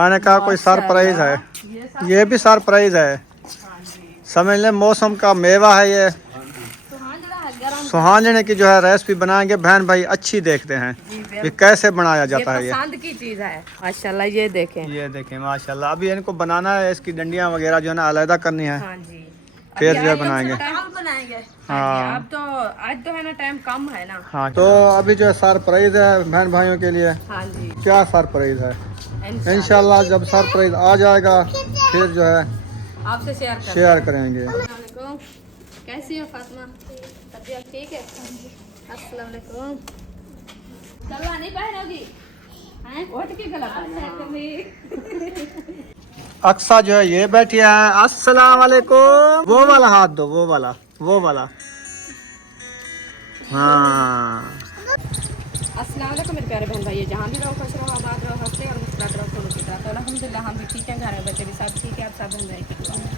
मैंने कहा कोई सरप्राइज है, ये भी सरप्राइज है। समझ लें मौसम का मेवा है ये। सुहांजने की जो है रेसिपी बनाएंगे बहन भाई, अच्छी देखते हैं कि कैसे बनाया जाता है। ये पसंद की चीज है माशाल्लाह। ये देखें माशाल्लाह। अभी इनको बनाना है, इसकी डंडियां वगैरह जो है ना अलग करनी है। हाँ जी, फिर जो है बनाएंगे। हाँ, अब तो आज तो है ना टाइम कम है ना। हाँ, तो अभी जो है सरप्राइज है बहन भाइयों के लिए। हाँ जी, क्या सरप्राइज है? इंशाल्लाह जब सरप्राइज आ जाएगा फिर जो है आपसे शेयर करेंगे। कैसी हो फातिमा? तबीयत ठीक है? अस्सलाम वालेकुम। सलवार नहीं पहनोगी? उठ के गला अक्सा जो है ये बैठी है। अस्सलाम वालेकुम। वो वाला हाथ दो, वो वाला। हाँ, अस्सलाम वालेकुम मेरे प्यारे बहन भाई, जहाँ भी रहो खुश रहो, आबाद रहो, हंसते और मुस्कुराते रहो दोनों की तरह। तो अल्हम्दुलिल्लाह हम भी ठीक हैं, घर में बच्चे भी सब ठीक है। आप सब बहन भाई की दुआ है।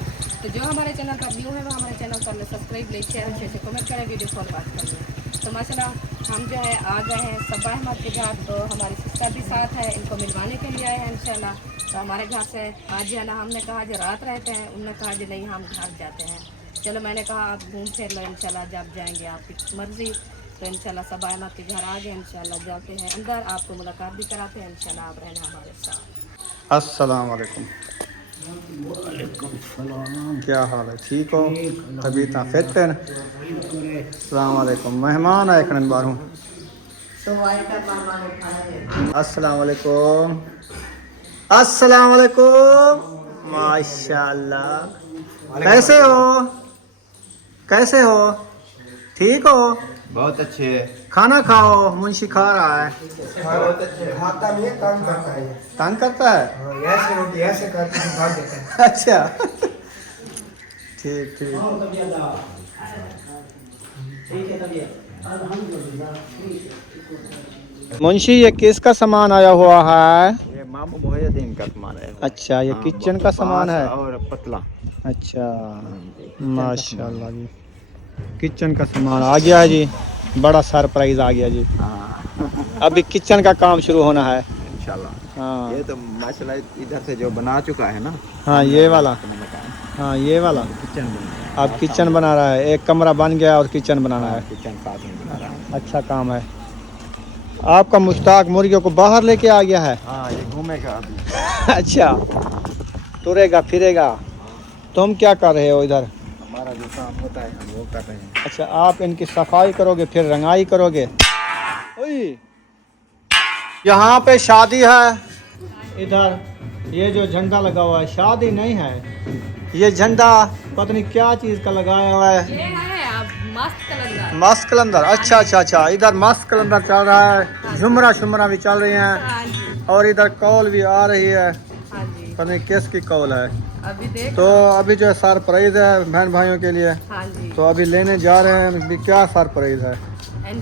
तो जो हमारे चैनल का व्यू है वो हमारे चैनल पर सब्सक्राइब लाइक शेयर अच्छे से कमेंट करें, वीडियो कॉल बात करें। तो माशाल्लाह हम जो है आ गए हैं सबा अहमद के घर। तो हमारी सिस्टर भी साथ है, इनको मिलवाने के लिए आए हैं इंशाल्लाह। तो हमारे घर से आज जो है ना, हमने कहा जो रात रहते हैं, उन्होंने कहा जो नहीं हम घर जाते हैं। चलो मैंने कहा आप घूम फिर लो इंशाल्लाह, जब जाएंगे आपकी मर्ज़ी। तो इंशाल्लाह सबा अहमद के घर आ गए, इंशाल्लाह जाते हैं अंदर, आपको मुलाकात भी कराते हैं इंशाल्लाह। आप रहना हमारे साथ। अस्सलाम वालेकुम। क्या हाल है? ठीक हो? तबीयत फिट है? अस्सलाम वालेकुम। मेहमान आए खनन बारू। अस्सलाम वालेकुम। अस्सलाम वालेकुम। माशाल्लाह। कैसे हो? ठीक हो? बहुत अच्छे। खाना खाओ, मुंशी खा रहा है। बहुत अच्छे। खाता नहीं है, काम करता है। तंग करता है? ऐसे करके भाग देता है। अच्छा ठीक। मुंशी ये किसका सामान आया हुआ है? ये मामू मोहिउद्दीन का सामान है। अच्छा, ये किचन का सामान है। और पतला। अच्छा माशाल्लाह जी, किचन का सामान आ गया है जी। बड़ा सरप्राइज आ गया जी। अभी किचन का काम शुरू होना है इंशाल्लाह। हाँ। ये तो माशाल्लाह इधर से जो बना चुका है ना। हाँ ये वाला। हाँ ये वाला किचन अब किचन बना रहा है। एक कमरा बन गया और किचन बनाना है। किचन साथ में बना रहा है। अच्छा काम है। आपका मुश्ताक मुर्गियों को बाहर लेके आ गया है। हाँ, ये घूमेगा अभी। अच्छा, तुरेगा फिरेगा। तुम क्या कर रहे हो इधर? हमारा जो काम होता है हम वो कर रहे हैं। अच्छा, आप इनकी सफाई करोगे फिर रंगाई करोगे। यहाँ पे शादी है। इधर ये जो झंडा लगा हुआ है शादी नहीं है, ये झंडा पता नहीं क्या चीज़ का लगाया हुआ है। ये है अब मस्त कलंदर। अच्छा, इधर मस्त कलंदर चल रहा है। झुमरा भी चल रही हैं। हाँ जी, और इधर कॉल भी आ रही है। हाँ जी। पता नहीं किसकी कॉल है। अभी देख तो अभी जो है सरप्राइज है बहन भाइयों के लिए। हाँ जी, तो अभी लेने जा रहे हैं। अभी क्या सरप्राइज है?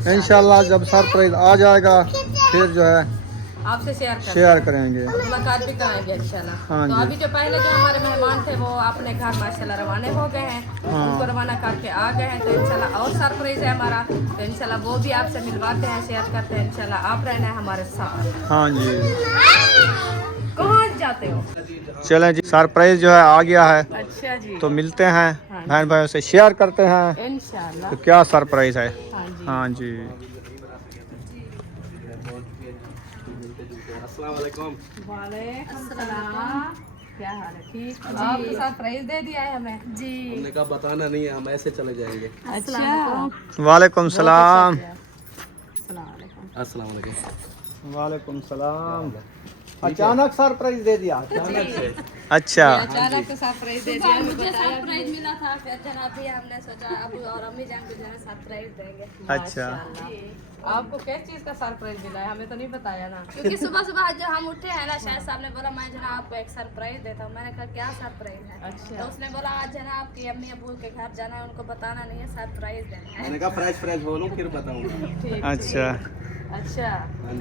इंशाल्लाह जब सरप्राइज आ जाएगा फिर जो है आपसे शेयर करेंगे, मुलाकात भी कराएंगे इंशाल्लाह। हाँ तो जी। अभी जो पहले जो हमारे मेहमान थे वो अपने घर माशाल्लाह रवाना हो गए हैं। हाँ। उनको रवाना करके आ गए हैं। तो इंशाल्लाह और सरप्राइज है हमारा। तो इंशाल्लाह वो भी आपसे मिलवाते हैं, शेयर करते हैं इंशाल्लाह। आप रहना है हमारे साथ। हाँ जी, कहाँ जाते हो? चलें जी, सरप्राइज जो है आ गया है। अच्छा जी, तो मिलते हैं हाँ बहन भाइयों से शेयर करते हैं इंशाल्लाह। तो क्या सरप्राइज है। हाँ जी, हाँ जी। अस्सलाम वालेकुम। वालेकुम सलाम। क्या हाल है? ठीक। आपको सरप्राइज दे दिया है हमें जी। हमने कहा बताना नहीं है, हम ऐसे चले जाएंगे। अच्छा, वालेकुम सलाम। अस्सलाम वालेकुम। वालेकुम सलाम। अचानक सरप्राइज दे दिया। अचानक से। अच्छा, अचानक से सरप्राइज दे दिया। मुझे सरप्राइज मिला था, फिर जनाब भी हमने सोचा अब और अम्मी जान को जो है सरप्राइज देंगे। अच्छा। आपको किस चीज का सरप्राइज मिला है? हमें तो नहीं बताया ना। क्योंकि सुबह सुबह जो हम उठे हैं ना, शायद साहब ने बोला मैं जना आपको एक सरप्राइज देता हूँ। मैंने कहा क्या सरप्राइज है? अच्छा। तो उसने बोला आज जना आपकी अम्मी अबू के घर जाना है, उनको बताना नहीं है, सरप्राइज देना है। मैंने कहा फ्रेश बोलूं फिर बताऊंगा। ठीक। अच्छा, अच्छा,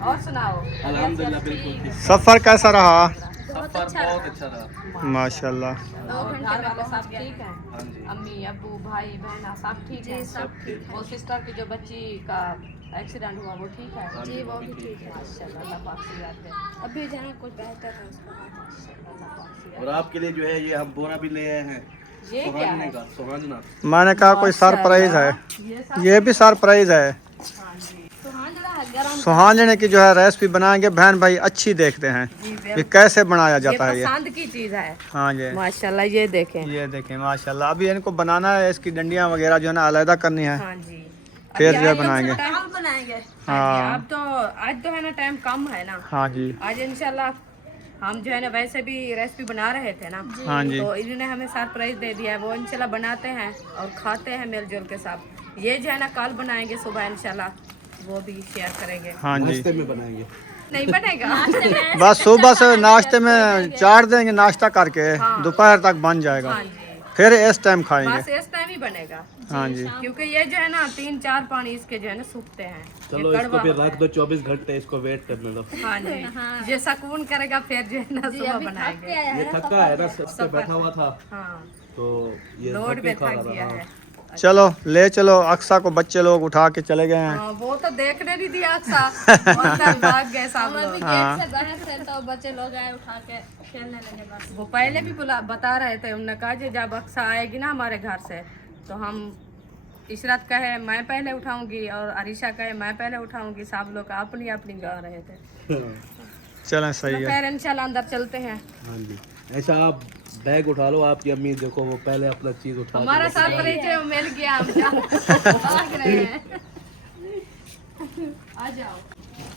और सुनाओ। अल्हम्दुलिल्लाह बिल्कुल ठीक। सफ़र कैसा रहा? बहुत अच्छा बहुत अच्छा रहा। माशाल्लाह। 2 घर घंटे में वाले पहुंच सब गए। ठीक है? हाँ जी। अम्मी अबू भाई बहना सब ठीक है? जी, सब ठीक है। वो सिस्टर की जो बच्ची का एक्सीडेंट हुआ वो ठीक है? जी वो भी ठीक है। माशाल्लाह, अल्लाह पाक से याद है। अभी जो है कुछ बेहतर है उसका हाथ। अल्लाह पाक से याद और आपके लिए जो है ये हम बोरा भी ले आए हैं है। ये क्या सुहागने है? का, सुहागना। मैंने कहा कोई सरप्राइज है, ये सब ये भी सरप्राइज है। हाँ जी सुहांजना है गरम। सुहांजने की जो है रेसिपी बनाएंगे बहन भाई, अच्छी देखते हैं जी, कि कैसे बनाया ये जाता है ये। पसंद की चीज है हाँ जी, माशाल्लाह। ये देखें। ये देखें माशाल्लाह। अभी इनको बनाना है, इसकी डंडियां वगैरह जो है ना अलग करनी है, हाँ जी, फिर अभी जो है आज बनाएंगे। टाइम- हम बनाएंगे। हाँ जी, हाँ अब तो आज तो है ना टाइम कम है ना। हाँ जी, आज इंशाल्लाह हम जो है ना वैसे भी रेसिपी बना रहे थे ना, हाँ जी। तो इन्होंने हमें सरप्राइज दे दिया है। वो इंशाल्लाह बनाते हैं और खाते हैं मिलजुल के साथ। ये जो है ना कल बनाएंगे सुबह इंशाल्लाह, वो भी शेयर करेंगे। हाँ जी। नाश्ते में बनाएंगे। नहीं बनेगा बस सुबह से नाश्ते में चाट देंगे, नाश्ता करके हाँ। दोपहर तक बन जाएगा, हाँ जी, फिर इस टाइम खाएंगे। बस इस टाइम ही बनेगा हाँ जी, क्योंकि ये जो है ना 3-4 पानी इसके जो है ना सूखते हैं। ये चलो इसको कड़वा फिर होता रख दो 24 घंटे, इसको वेट करने दो। है। हाँ जी, ये सुकून करेगा फिर जो है ना सुबह बनाएंगे। ये थका है ना, सब पे बैठा हुआ था हाँ, तो ये लोड थक के में खा थक रहा गया था। है। चलो ले चलो अक्सा को, बच्चे लोग उठा के चले गए हैं। हाँ, वो तो देखने नहीं दिया अक्सा, अंदर भाग गए सब हम लोग। अभी हाँ। गेट से बाहर थे तो बच्चे लोग आए उठा के खेलने लगे बस। वो पहले भी बता रहे थे, उन्होंने कहा कि जब अक्सा आएगी ना हमारे घर से तो हम, इशरत कहे मैं पहले उठाऊंगी और अरीशा कहे मैं पहले उठाऊंगी, सब लोग अपनी अपनी गा रहे थे। चलें सही तो है। फिर इंशाल्लाह अंदर चलते हैं। हाँ जी, ऐसा आप बैग उठा लो, आपकी अम्मी देखो वो पहले अपना चीज उठा हमारा साथ परिचय मिल गया, हम भाग रहे हैं। आ जाओ।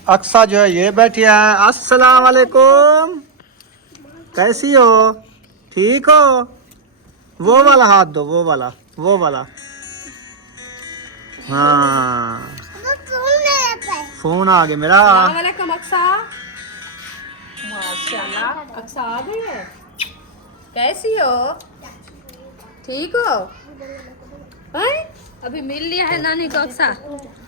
अक्सा जो है ये बैठी है। अस्सलाम वालेकुम, कैसी हो? ठीक हो? वो वाला हाथ दो, वो वाला, वो वाला। हाँ, फोन आ गया मेरा। अस्सलाम वालेकुम अक्सा। माशाल्लाह अक्सा आ गई है। कैसी हो? ठीक हो? हैं? अभी मिल लिया है नानी को अक्सा।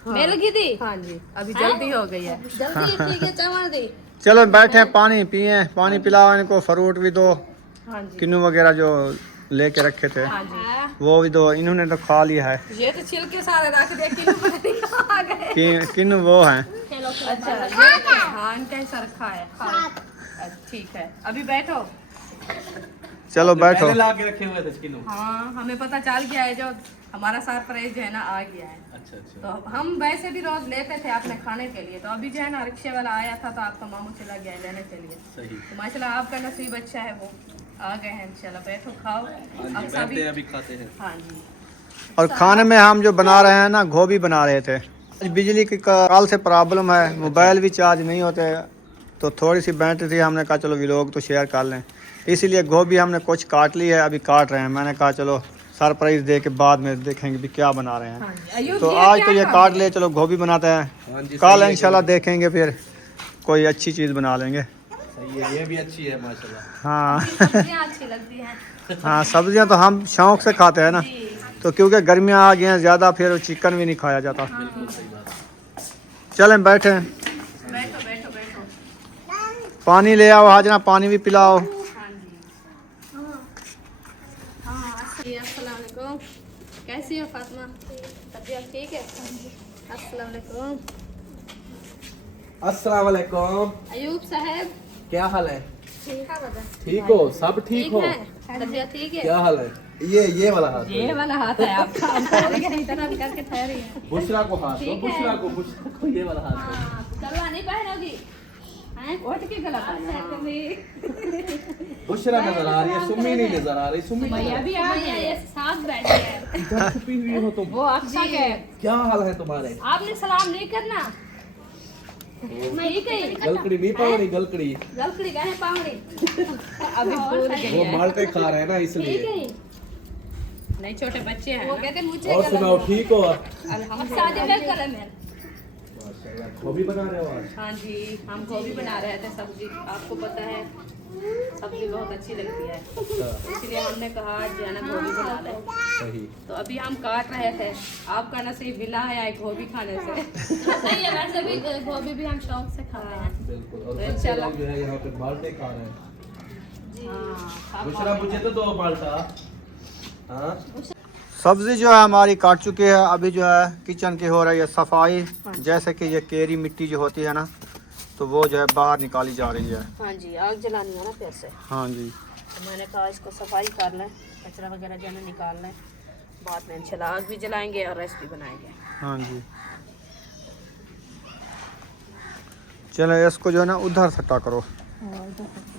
मिल गई थी। हाँ जी, अभी जल्दी हो गई है। जल्दी ठीक है चमड़ दी। चलो बैठे, पानी पिए, पानी पिलाओ इनको, फ्रूट भी दो, हाँ जी, किन्नू वगैरह जो लेके रखे थे हाँ जी। वो भी दो, इन्होंने तो खा लिया है। ये तो छिलके सारे रख दे, किन्नू पता नहीं कहाँ आ गए। किन्नू वो हैं। खेलो अच्छा, ये हाँ इनका ही रखा है। ठीक है, अभी बैठो। चलो बैठो। पहले ला के रखे हुए थे किलो। हाँ, हमें पता चल गया है, जो हमारा सरप्राइज जो है ना आ गया है। अच्छा अच्छा। तो हम वैसे भी रोज लेते थे अपने खाने के लिए, तो अभी जो है ना रिक्शे वाला आया था तो आपका मामू चला गया लेने के लिए। सही। तो माशाल्लाह आपका नसीब अच्छा है, वो आ गए हैं। इंशाल्लाह बैठो, खाओ। हाँ जी, अक्सा भी, बैठते हैं, अभी खाते हैं। हाँ जी। और खाने में हम जो बना रहे हैं ना, गोभी बना रहे थे। आज बिजली की कल से प्रॉब्लम है, मोबाइल भी चार्ज नहीं होते, तो थोड़ी सी बैटरी थी, हमने कहा चलो व्लॉग तो शेयर कर लें, इसीलिए गोभी हमने कुछ काट ली है, अभी काट रहे हैं। मैंने कहा चलो सरप्राइज दे के बाद में देखेंगे भी क्या बना रहे हैं। हाँ जी, अयूब तो जी, आज क्या तो ये काम काट है? लिए, चलो गोभी बनाते हैं, हाँ जी, कल सही है, इंशाल्लाह देखेंगे, फिर कोई अच्छी चीज़ बना लेंगे। सही है, ये भी अच्छी है माशाल्लाह। हाँ सब्जियां अच्छी लगती हैं। हाँ, सब्जियां तो हम शौक से खाते हैं ना, तो क्योंकि गर्मियाँ आ गई हैं ज़्यादा, फिर चिकन भी नहीं खाया जाता। चलें बैठे, बैठो बैठो बैठो। पानी ले आओ हाजना, पानी भी पिलाओ। हाँ जी, जी अस्सलाम वालेकुम। कैसी हो फातिमा? तबीयत ठीक है? अस्सलाम वालेकुम। अस्सलाम वालेकुम। अयूब साहब क्या हाल है? ठीक है बता। ठीक हो? सब ठीक हो? है? तबीयत ठीक है? क्या हाल है? ये वाला हाथ ये वाला हाथ है आपका। इतना भी करके ठहरी है। बुशरा को हाथ दो, ठीक है। बुशरा को ये वाला हाथ दो। हाँ, सलवार नहीं पहनोगी? हैं? उठ के गला अच्छा, कभी बुशरा नजर आ रही है, सुम्मी नहीं नजर आ रही। सुम्मी भैया भी आ भैया गए। ये साथ बैठे हैं। इधर छुपी हुई हो तुम। वो अक्सा के क्या हाल है तुम्हारे? आपने सलाम नहीं करना। मैं ही कही गलकड़ी नहीं पावनी, गलकड़ी। गलकड़ी गए पावड़ी। अभी भूल गई वो है। माल्टे खा रहे हैं ना ठीक इसलिए। है। नहीं, छोटे बच्चे हैं वो ना। कहते मुझे और सुनाओ, ठीक हो? अल्हम्दुलिल्लाह। शादी में कर मैं। माशाल्लाह, गोभी बना रहे हो आज? हाँ जी, हम गोभी बना रहे थे सब्जी। आपको पता है सब्जी बहुत अच्छी लगती है, अच्छा, इसलिए हमने कहा आज जो है ना गोभी बना लें। सही। तो अभी हम काट रहे थे, आपका नसीब मिला है आज गोभी खाने से। सही है, वैसे भी गोभी भी हम शौक से खाते हैं। बिल्कुल। और तो बच्चे इंशाल्लाह। लोग जो है यहाँ पे माल्टे खा रहे हैं। हाँ, बुशरा मुझे तो दो माल्टा। हाँ, सब्जी जो है हमारी काट चुकी है। अभी जो है किचन की हो रही है सफाई। जैसे कि ये केरी मिट्टी जो होती है ना, तो वो जो है बाहर निकाली जा रही है। हाँ जी, आग जलानी है ना फिर से। हाँ जी, तो मैंने कहा इसको सफाई कर लें, कचरा वगैरह जो है ना निकाल लें, बाद में इंशाल्लाह आग भी जलाएंगे और रेसिपी बनाएंगे। हाँ जी। चलो इसको जो है ना उधर सटा करो।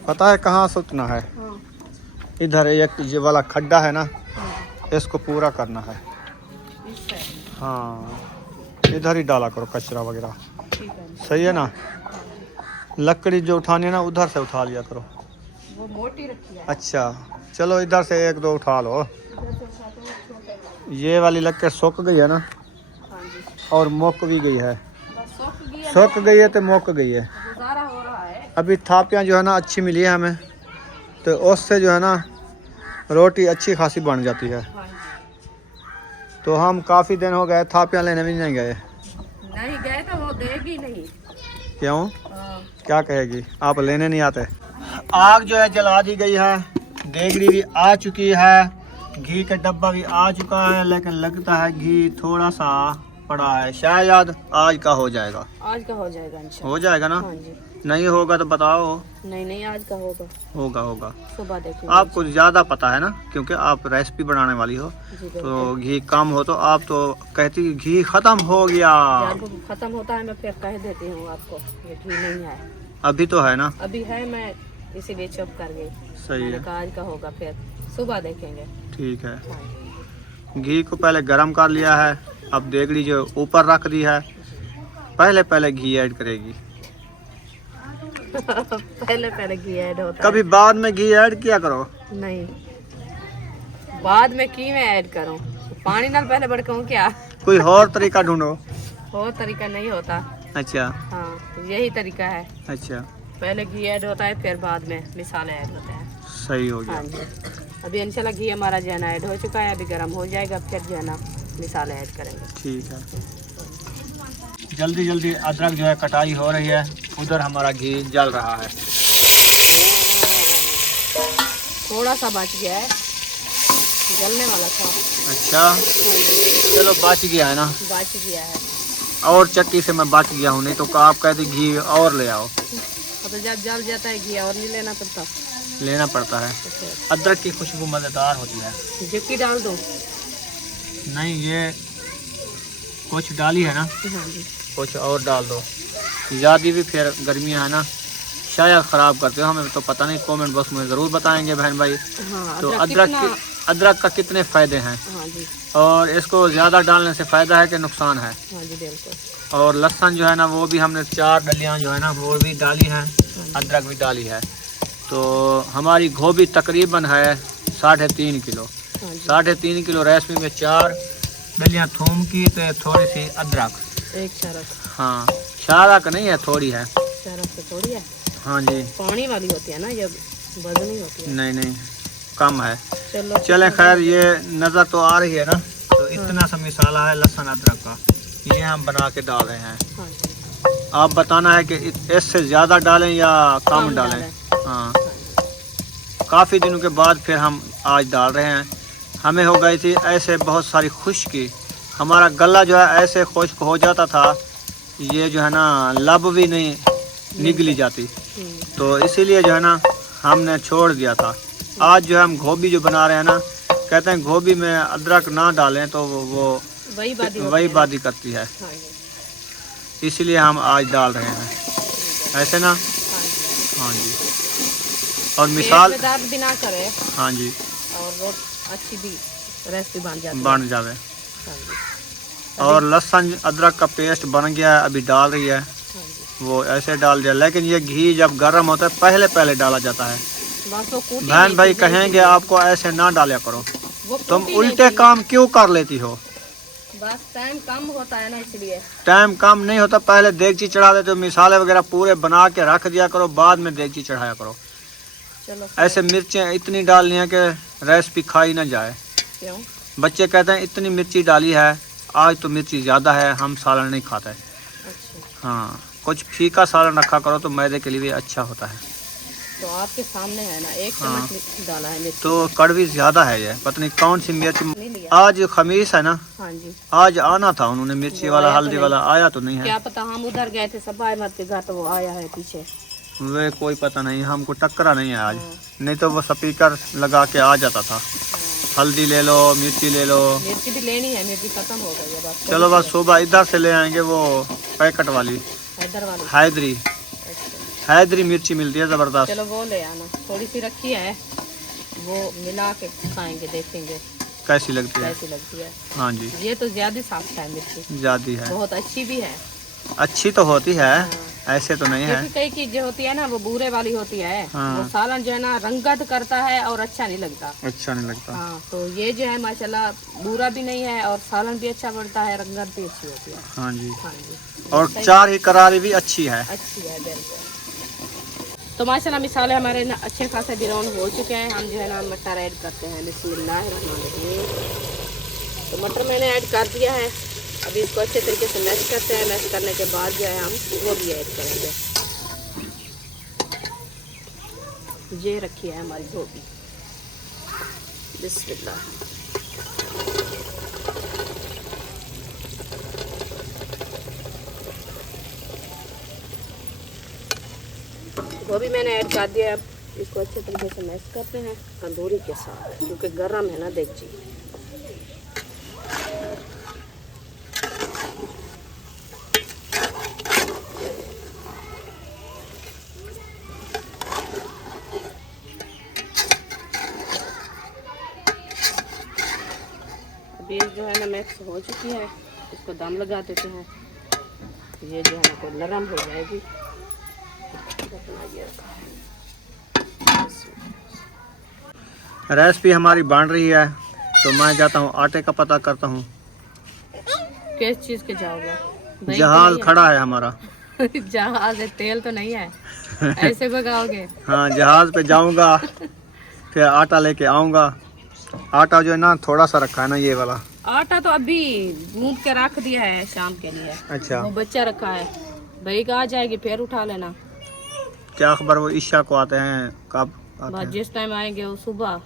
पता है कहाँ से उतना है? हाँ। इधर एक ये वाला खड्डा है ना, इसको पूरा करना है। इससे हाँ, इधर ही डाला करो कचरा वगैरह। ठीक है। सही है ना? लकड़ी जो उठानी है ना, उधर से उठा लिया करो। वो मोटी रखी है। अच्छा, चलो इधर से एक दो उठा लो। ये वाली लकड़ी सूख गई है ना, हाँ जी, और मोक भी गई है। बस सूख गई है, सूख गई है तो मोक गई है। गुजारा हो रहा है। अभी थापियाँ जो है ना अच्छी मिली है हमें, तो उससे जो है ना रोटी अच्छी खासी बन जाती है। हाँ जी। तो हम काफ़ी दिन हो गए थापियाँ लेने भी नहीं गए। नहीं गए तो वो देगी नहीं। क्यों? हाँ। क्या कहेगी? आप लेने नहीं आते? आग जो है जला दी गई है, देगड़ी भी आ चुकी है, घी का डब्बा भी आ चुका है, लेकिन लगता है घी थोड़ा सा पड़ा है। शायद आज का हो जाएगा। आज का हो जाएगा इंशाल्लाह। हो जाएगा ना? हाँ जी। नहीं होगा तो बताओ। नहीं नहीं, आज का होगा। होगा होगा। सुबह देखेंगे। आपको ज़्यादा पता है ना, क्योंकि आप रेसिपी बनाने वाली हो। जी तो बिल्कुल। घी कम हो तो आप तो कहती घी ख़त्म हो गया। जब खत्म होता है मैं फिर कह देती हूँ आपको ये घी नहीं है। अभी तो है ना? अभी है, मैं इसीलिए चुप कर गई। सही मैंने है, कहा आज का होगा, फिर सुबह देखेंगे। ठीक है। हाँ जी। घी को पहले गरम कर लिया है, अब देगड़ी जो ऊपर रख दी है। पहले घी ऐड करेगी। पहले घी ऐड होता कभी बाद में घी ऐड किया करो। है। नहीं, बाद में की मैं ऐड करूँ? पानी नाल पहले भड़काऊँ क्या? कोई और तरीका ढूंढो। और तरीका नहीं होता। अच्छा हाँ, यही तरीका है। अच्छा, पहले घी ऐड होता है, फिर बाद में मिसाले ऐड होते हैं। सही हो हाँ गया। जी। अभी इंशाल्लाह घी हमारा जो है ना ऐड हो चुका है, अभी गर्म हो जाएगा, फिर जो है ना मिसाले ऐड करेंगे। ठीक है। जल्दी जल्दी अदरक जो है कटाई हो रही है, उधर हमारा घी जल रहा है। थोड़ा सा बच गया है, जलने वाला था। अच्छा, चलो बच गया है ना। बच गया है। और चक्की से मैं बच गया हूँ, नहीं तो आप कहते घी और ले आओ। तो जब जल जाता है घी और नहीं लेना पड़ता। लेना पड़ता है। अदरक की खुशबू मज़ेदार होती है। जिक्की डाल दो। नहीं, ये कुछ डाली है ना, हाँ जी। कुछ और डाल दो। ज़्यादा भी फिर गर्मियाँ है ना, शायद ख़राब करते हो, हमें तो पता नहीं। कमेंट बॉक्स में ज़रूर बताएंगे बहन भाई। हाँ, तो अदरक का कितने फ़ायदे हैं, हाँ जी, और इसको ज़्यादा डालने से फ़ायदा है कि नुकसान है। हाँ जी बिल्कुल। और लहसुन जो है ना, वो भी हमने 4 डलियाँ जो है ना वो भी डाली हैं, अदरक भी डाली है। तो हमारी गोभी तकरीबन है 3.5 किलो। हाँ जी। 3.5 किलो रेसिपी में 4 डलियाँ थूम की, तो थोड़ी सी अदरक। एक शरक। हाँ, शारक नहीं है, थोड़ी है। शरक से थोड़ी है। हाँ जी, पानी वाली होती है ना, जब वजनी होती है। नहीं नहीं, कम है। चलो चले खैर, ये नज़र तो आ रही है ना। तो इतना सा मिसाला है लहसुन अदरक का, ये हम बना के डाल रहे हैं। हाँ जी। आप बताना है कि इससे ज़्यादा डालें या कम डालें। हाँ, काफ़ी दिनों के बाद फिर हम आज डाल रहे हैं। हमें हो गई थी ऐसे बहुत सारी खुश्की, हमारा गला जो है ऐसे खुश्क हो जाता था, ये जो है ना लब भी नहीं निगली जाती। तो इसीलिए जो है ना हमने छोड़ दिया था। आज जो है हम गोभी जो बना रहे हैं ना, कहते हैं गोभी में अदरक ना डालें तो वो वही बादी करती है। हाँ जी। इसीलिए हम आज डाल रहे हैं, ऐसे ना। हाँ जी। हाँ जी, और मिसाल पेट में दर्द भी ना करे, हाँ जी, और रोट अच्छी भी रेसिपी बन जाती है। बन जावे। हाँ जी। और लहसुन अदरक का पेस्ट बन गया है, अभी डाल रही है। हाँ जी। वो ऐसे डाल दिया, लेकिन ये घी जब गर्म होता है पहले डाला जाता है। बस वो कूटी बहन नहीं भाई थी, कहेंगे आपको ऐसे ना डाला करो, वो तुम कूटी उल्टे नहीं थी। काम क्यों कर लेती हो। बस टाइम कम होता है ना, इसलिए। टाइम कम नहीं होता, पहले देगची चढ़ा देते हो, मिसाले वगैरह पूरे बना के रख दिया करो, बाद में देगची चढ़ाया करो। चलो ऐसे मिर्चें इतनी डालनी है कि रेसिपी खाई ना जाए। क्यों? बच्चे कहते हैं इतनी मिर्ची डाली है, आज तो मिर्ची ज़्यादा है, हम सालन नहीं खाते। अच्छा। हाँ, कुछ फीका सालन रखा करो तो मैदे के लिए भी अच्छा होता है। तो आपके सामने है ना, एक हाँ। चम्मच मिर्च डाला है मिर्च। तो कड़वी ज्यादा है ये, पता नहीं कौन सी मिर्च। नहीं लिया। आज खमीस है ना, हाँ जी। आज आना था उन्होंने मिर्ची वो वाला आया तो हल्दी नहीं। वाला, आया तो नहीं है। क्या पता, हम उधर गए थे सब आए मत के घर, तो वो आया है पीछे। वे कोई पता नहीं, हमको टक्करा नहीं है आज। हाँ। नहीं तो वो स्पीकर लगा के आ जाता था। हल्दी ले लो, मिर्ची ले लो। मिर्ची भी लेनी है, मिर्ची खत्म हो गई है बस। चलो बस सुबह इधर से ले आएंगे वो पैकेट वाली हैदर वाली। हैदरी, अच्छा। हैदरी मिर्ची मिलती है जबरदस्त। चलो वो ले आना, थोड़ी सी रखी है, वो मिला के खाएंगे, देखेंगे कैसी लगती है। कैसी लगती है। हाँ जी, ये तो ज्यादा साफ है मिर्ची, ज्यादा है। बहुत अच्छी भी है। अच्छी तो होती है, हाँ। ऐसे तो नहीं है। क्योंकि कई चीजें होती है ना, वो बूरे वाली होती है। हाँ। वो सालन जो है ना रंगत करता है और अच्छा नहीं लगता। अच्छा नहीं लगता। हाँ, तो ये जो है माशाल्लाह बुरा भी नहीं है और सालन भी अच्छा बनता है, रंगत भी अच्छी होती है। हाँ जी, हाँ जी। और चार ही करारी भी अच्छी है। अच्छी है बिल्कुल। तो माशाल्लाह मिसाले हमारे ना अच्छे खासे ब्राउन हो चुके हैं। हम जो है ना मटर ऐड करते हैं। बिस्मिल्लाहिर्रहमानिर्रहीम। तो मटर मैंने ऐड कर दिया है। अभी इसको अच्छे तरीके से मैश करते हैं। मैश करने के बाद जो है हम वो भी ऐड करेंगे। ये रखी है हमारी गोभी। बिस्मिल्लाह। गोभी मैंने ऐड कर दिया। अब इसको अच्छे तरीके से मैश करते हैं तंदूरी के साथ, क्योंकि गर्म है ना देगची। अभी जो है ना मिक्स हो चुकी है, इसको दम लगा देते हैं। ये जो है ना को नरम हो जाएगी। रेसिपी हमारी बन रही है, तो मैं जाता हूँ आटे का पता करता हूँ। किस चीज़ के जाओगे? दही तो जहाज नहीं खड़ा है हमारा। है? जहाज है, तेल तो नहीं है, ऐसे भगाओगे? हाँ, जहाज पे जाऊंगा, फिर आटा लेके आऊंगा। आटा जो है ना थोड़ा सा रखा है ना, ये वाला आटा तो अभी गूंद के रख दिया है शाम के लिए। अच्छा, वो बच्चा रखा है, भाई का आ जाएगी फिर उठा लेना। क्या खबर वो ईशा को आते हैं, कब आते बस हैं? जिस टाइम आएंगे वो सुबह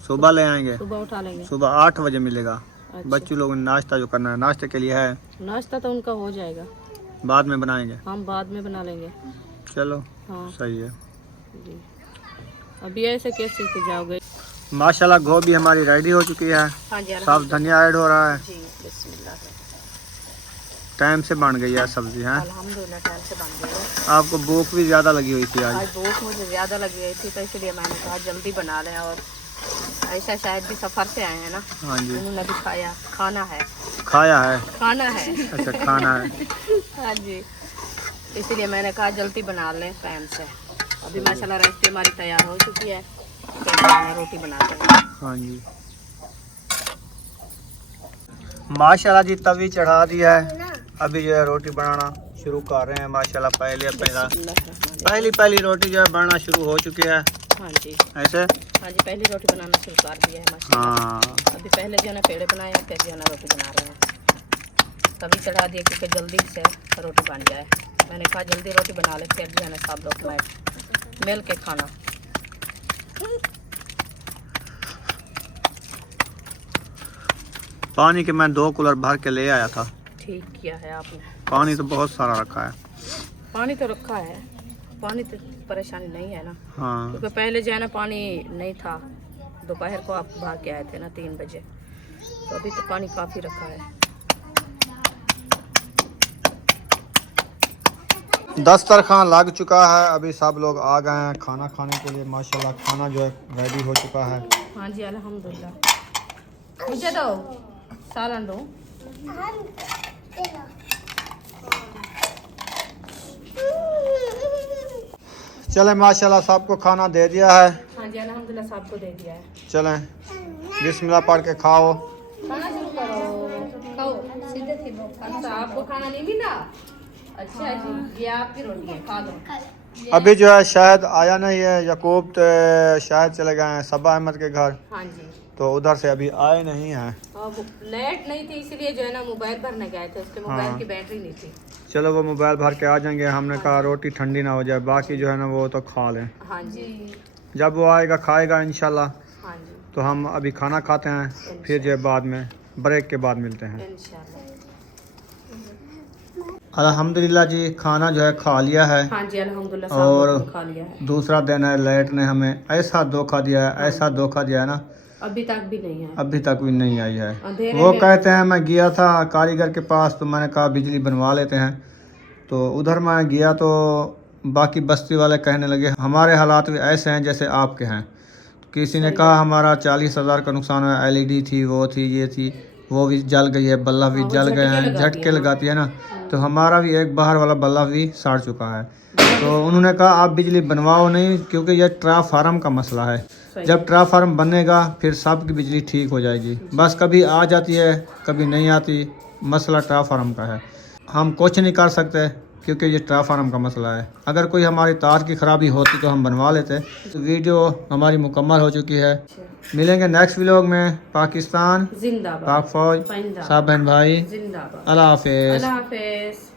सुबह ले आएंगे। सुबह उठा लेंगे। सुबह 8 बजे मिलेगा। अच्छा। बच्चों लोगों ने नाश्ता जो करना है, नाश्ते के लिए है, नाश्ता तो उनका हो जाएगा, बाद में बनाएंगे। हम बाद में बना लेंगे। चलो हाँ सही है। जी। अभी ऐसे किस चीज़ के जाओगे? माशाल्लाह गोभी हमारी रेडी हो चुकी है। हाँ जी, साफ धनिया ऐड हो रहा है। जी बिस्मिल्लाह। टाइम से बन गई है सब्जी है। अल्हम्दुलिल्लाह टाइम से बन गई है। आपको भूख भी ज़्यादा लगी हुई थी आज। आज भूख मुझे ज़्यादा लगी हुई थी, तो इसलिए मैंने कहा जल्दी बना लें। और ऐसा शायद भी सफ़र से आए हैं ना, हाँ जी, उन्होंने भी खाया, खाना है, खाया है। खाना है। अच्छा, खाना है। हाँ जी, इसीलिए मैंने कहा जल्दी बना लें टाइम से। अभी माशाल्लाह रेसिपी हमारी तैयार हो चुकी है, तो मैं रोटी बनाते हैं। हाँ जी, माशाल्लाह जी तवी चढ़ा दिया है। अभी जो है रोटी बनाना शुरू कर रहे हैं। माशाल्लाह पहली रोटी जो है बनाना शुरू हो चुकी है। हाँ जी, ऐसे हाँ जी, पहली रोटी बनाना शुरू कर दिया है माशाल्लाह। हाँ, अभी पहले जो है ना पेड़े बनाए, फिर जो है ना रोटी बना रहे हैं। तभी चढ़ा दिया क्योंकि जल्दी से रोटी बन जाए। मैंने कहा जल्दी रोटी बना ले, फिर जो है ना सब लोग मिल के खाना। पानी के मैं 2 कूलर भर के ले आया था। ठीक किया है आपने। पानी तो बहुत सारा रखा है। पानी तो रखा है, पानी तो परेशानी नहीं है ना, हाँ, क्योंकि पहले जो है ना पानी नहीं था। दोपहर को आप भर के आए थे ना 3 बजे, तो अभी तो पानी काफ़ी रखा है। दस्तरखान लग चुका है। अभी सब लोग आ गए हैं खाना खाने के लिए। माशाल्लाह खाना जो है रेडी हो चुका है। हाँ जी अल्हम्दुलिल्लाह। मुझे दो सालन दो। चलें, माशाल्लाह सबको खाना दे दिया है। हाँ जी अल्हम्दुलिल्लाह सबको दे दिया है। चलें, बिस्मिल्लाह पढ़ के खाओ। खाना शुरू करो, खाओ सीधे सीधे। अच्छा आपको खाना नहीं मिला? अच्छा जी, ये आपकी रोटी है, खा लो। अभी जो है शायद आया नहीं है, यकूब तो शायद चले गए हैं सबा अहमद के घर, हाँ जी। तो उधर से अभी आए नहीं हैं। अब नेट नहीं थी इसीलिए जो है ना मोबाइल भरने गए थे, उसके मोबाइल हाँ। की बैटरी नहीं थी। चलो वो मोबाइल भर के आ जाएंगे, हमने कहा रोटी ठंडी ना हो जाए, बाकी जो है ना वो तो खा लें। हाँ जी। जब वो आएगा खाएगा इंशाल्लाह। हाँ जी तो हम अभी खाना खाते हैं, फिर जो है बाद में ब्रेक के बाद मिलते हैं। इंशाल्लाह। अल्हम्दुलिल्लाह जी, खाना जो है खा लिया है। हाँ जी अल्हम्दुलिल्लाह, और सब लोगों ने खा लिया है। दूसरा दिन है, लाइट ने हमें ऐसा धोखा दिया है, ऐसा धोखा दिया है ना, अभी तक भी नहीं है। अभी तक भी नहीं आई है। अंधेरे वो में- कहते हैं, मैं गया था कारीगर के पास, तो मैंने कहा बिजली बनवा लेते हैं, तो उधर मैं गया तो बाकी बस्ती वाले कहने लगे हमारे हालात भी ऐसे हैं जैसे आपके हैं। किसी ने कहा हमारा 40,000 का नुकसान हुआ, LED थी, वो थी, ये थी, वो भी जल गई है, बल्ला भी जल गए हैं, झटके लगाती है ना, तो हमारा भी एक बाहर वाला बल्ला भी सड़ चुका है। तो उन्होंने कहा आप बिजली बनवाओ नहीं, क्योंकि यह ट्रांसफार्मर का मसला है, जब ट्रांसफार्मर बनेगा फिर सबकी बिजली ठीक हो जाएगी। बस कभी आ जाती है, कभी नहीं आती, मसला ट्रांसफार्मर का है, हम कुछ नहीं कर सकते क्योंकि ये ट्रांसफार्मर का मसला है। अगर कोई हमारी तार की ख़राबी होती तो हम बनवा लेते। तो वीडियो हमारी मुकम्मल हो चुकी है, मिलेंगे नेक्स्ट व्लॉग में। पाकिस्तान जिंदाबाद, पाक फौज, पंजाब, सब बहन भाई, जिंदाबाद, अल्लाह हाफिज़। अल्लाह हाफिज़।